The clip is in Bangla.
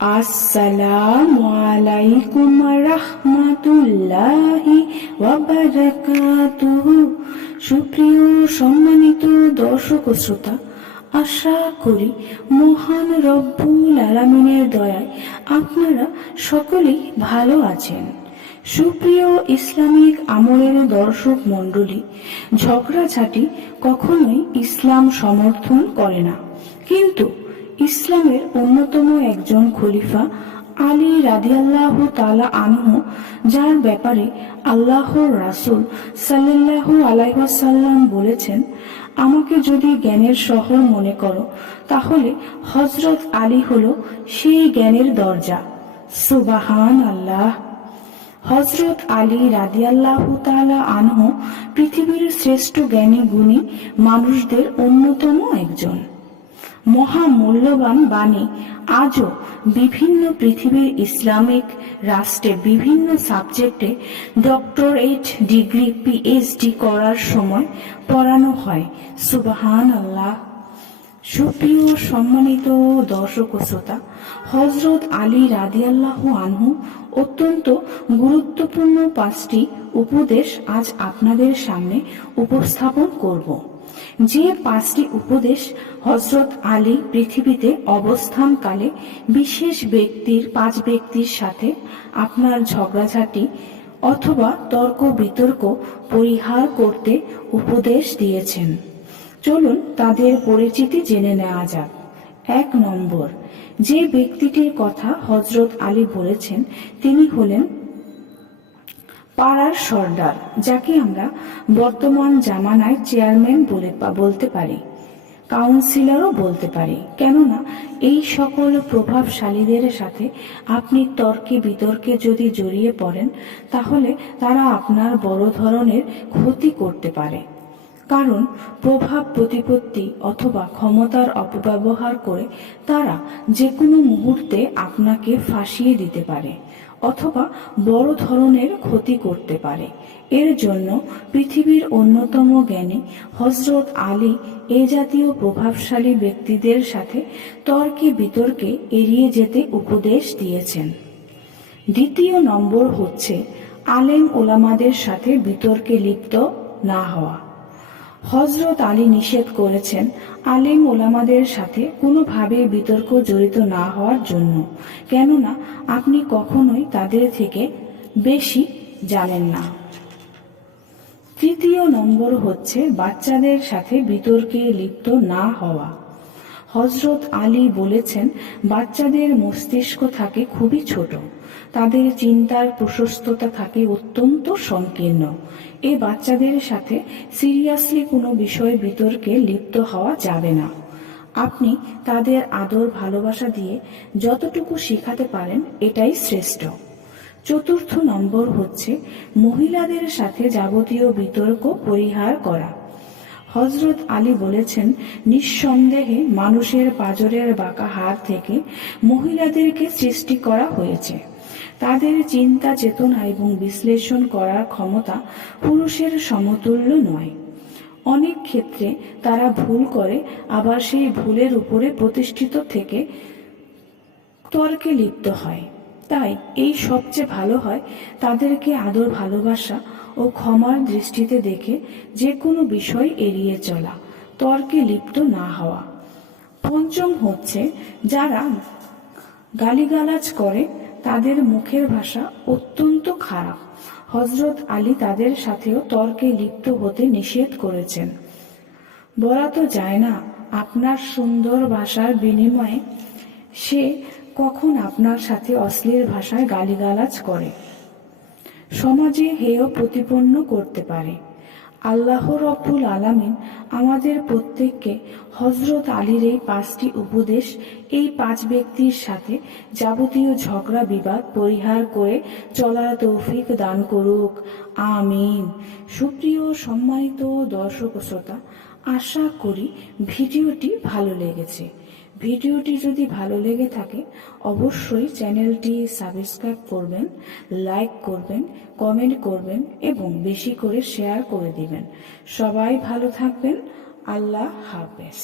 আসসালামু আলাইকুম রাহমাতুল্লাহি ওয়া বারাকাতুহু। সুপ্রিয় সম্মানিত দর্শক ও শ্রোতা, আশা করি মহান রব্বুল আলামিনের দয়ায় আপনারা সকলেই ভালো আছেন। সুপ্রিয় ইসলামিক আমলের দর্শক মণ্ডলী, ঝগড়াঝাটি কখনোই ইসলাম সমর্থন করে না, কিন্তু ইসলামের অন্যতম একজন খলিফা আলী রাদিয়াল্লাহু তাআলা আনহু, যার ব্যাপারে আল্লাহর রাসূল সাল্লাল্লাহু আলাইহি ওয়াসাল্লাম বলেছেন, আমাকে যদি জ্ঞানের শহর মনে করো তাহলে হযরত আলী হলো সেই জ্ঞানের দরজা। সুবহানাল্লাহ। হযরত আলী রাদিয়াল্লাহু তাআলা আনহু পৃথিবীর শ্রেষ্ঠ জ্ঞানী গুণী মানুষদের অন্যতম একজন। মহামূল্যবান বাণী আজও বিভিন্ন পৃথিবীর ইসলামিক রাষ্ট্রে বিভিন্ন সাবজেক্টে ডক্টরেট ডিগ্রি পিএইচডি করার সময় পড়ানো হয়। সুবহানাল্লাহ। সুপ্রিয় সম্মানিত দর্শক ও শ্রোতা, হযরত আলী রাদিয়াল্লাহু আনহু অত্যন্ত গুরুত্বপূর্ণ 5টি উপদেশ আজ আপনাদের সামনে উপস্থাপন করব। যে 5টি উপদেশ হযরত আলী পৃথিবীতে অবস্থানকালে বিশেষ ব্যক্তির 5 ব্যক্তির সাথে আপনার ঝগড়াঝাটি অথবা তর্ক বিতর্ক পরিহার করতে উপদেশ দিয়েছেন। চলুন তাদের পরিচিতি জেনে নেওয়া যাক। 1 নম্বর, যে ব্যক্তিটির কথা হযরত আলী বলেছেন তিনি হলেন পাড়ার সর্দার, যাকে আমরা বর্তমান জামানায় চেয়ারম্যান বলতে পারি, কাউন্সিলরও বলতে পারি। কেননা এই সকল প্রভাবশালীদের সাথে আপনি তর্কে বিতর্কে যদি জড়িয়ে পড়েন তাহলে তারা আপনার বড় ধরনের ক্ষতি করতে পারে। কারণ প্রভাব প্রতিপত্তি অথবা ক্ষমতার অপব্যবহার করে তারা যে কোনো মুহূর্তে আপনাকে ফাঁসিয়ে দিতে পারে অথবা বড় ধরনের ক্ষতি করতে পারে। এর জন্য পৃথিবীর অন্যতম জ্ঞানী হযরত আলী এ জাতীয় প্রভাবশালী ব্যক্তিদের সাথে তর্কে বিতর্কে এড়িয়ে যেতে উপদেশ দিয়েছেন। 2 নম্বর হচ্ছে আলেম ওলামাদের সাথে বিতর্কে লিপ্ত না হওয়া। হযরত আলী নিষেধ করেছেন আলেম ওলামাদের সাথে কোনোভাবে বিতর্ক জড়িত না হওয়ার জন্য, কেননা আপনি কখনোই তাদের থেকে বেশি জানেন না। 3 নম্বর হচ্ছে বাচ্চাদের সাথে বিতর্কে লিপ্ত না হওয়া। হযরত আলী বলেছেন, বাচ্চাদের মস্তিষ্ক থাকে খুবই ছোট, তাদের চিন্তার প্রশস্ততা থাকে অত্যন্ত সংকীর্ণ। এই বাচ্চাদের সাথে সিরিয়াসলি কোনো বিষয় বিতর্কে লিপ্ত হওয়া যাবে না। আপনি তাদের আদর ভালোবাসা দিয়ে যতটুকু শেখাতে পারেন এটাই শ্রেষ্ঠ। 4 নম্বর হচ্ছে মহিলাদের সাথে যাবতীয় বিতর্ক পরিহার করা। হযরত আলী বলেছেন, নিঃসন্দেহে মানুষের পাঁজরের বাঁকা হাড় থেকে মহিলাদেরকে সৃষ্টি করা হয়েছে। তাদের চিন্তা চেতনা এবং বিশ্লেষণ করার ক্ষমতা পুরুষের সমতুল্য নয়। অনেক ক্ষেত্রে তারা ভুল করে, আবার সেই ভুলের উপরে প্রতিষ্ঠিত থেকে তর্কে লিপ্ত হয়। তাই এই সবচেয়ে ভালো হয় তাদেরকে আদর ভালোবাসা ও ক্ষমার দৃষ্টিতে দেখে যে কোনো বিষয় এড়িয়ে চলা, তর্কে লিপ্ত না হওয়া। 5 হচ্ছে যারা গালিগালাজ করে তাদের মুখের ভাষা অত্যন্ত খারাপ। হযরত আলী তাদের সাথেও তর্কে লিপ্ত হতে নিষেধ করেছেন। বলা তো যায় না আপনার সুন্দর ভাষার বিনিময়ে সে কখন আপনার সাথে অশ্লীল ভাষায় গালিগালাজ করে, সমাজে হেয় প্রতিপন্ন করতে পারে। আল্লাহ রব্বুল আলামিন আমাদের প্রত্যেককে হযরত আলীর এই 5টি উপদেশ, এই 5 ব্যক্তির সাথে যাবতীয় ঝগড়া বিবাদ পরিহার করে চলার তৌফিক দান করুক, আমিন। সুপ্রিয় সম্মানিত দর্শক ও শ্রোতা, আশা করি ভিডিওটি ভালো লেগেছে। ভিডিওটি যদি ভালো লেগে থাকে অবশ্যই চ্যানেলটি সাবস্ক্রাইব করবেন, লাইক করবেন, কমেন্ট করবেন এবং বেশি করে শেয়ার করে দিবেন। সবাই ভালো থাকবেন। আল্লাহ হাফেজ।